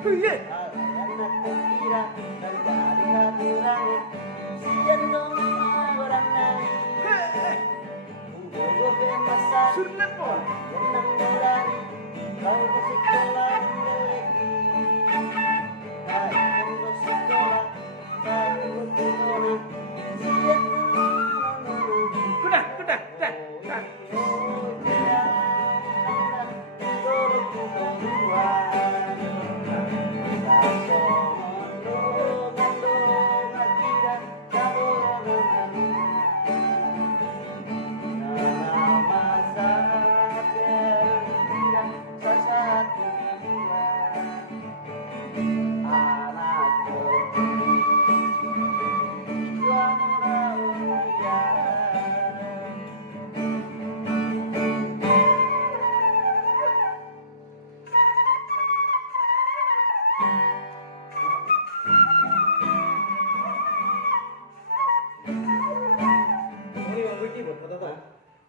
Iya. anak kira dari hati langit sian dong berangan gue bemasan Sulit po. yang melari kau ke sekolah lagi hai ke sekolah kau ke sekolah sian Kuda, kuda, dah.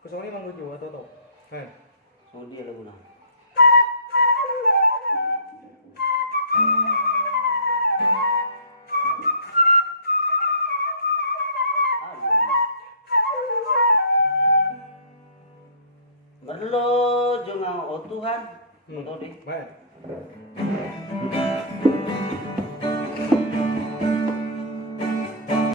Kusoni mangguji wa toto. Oh dia lagu nah. Merlo jangan oh Tuhan, betul deh. Baik.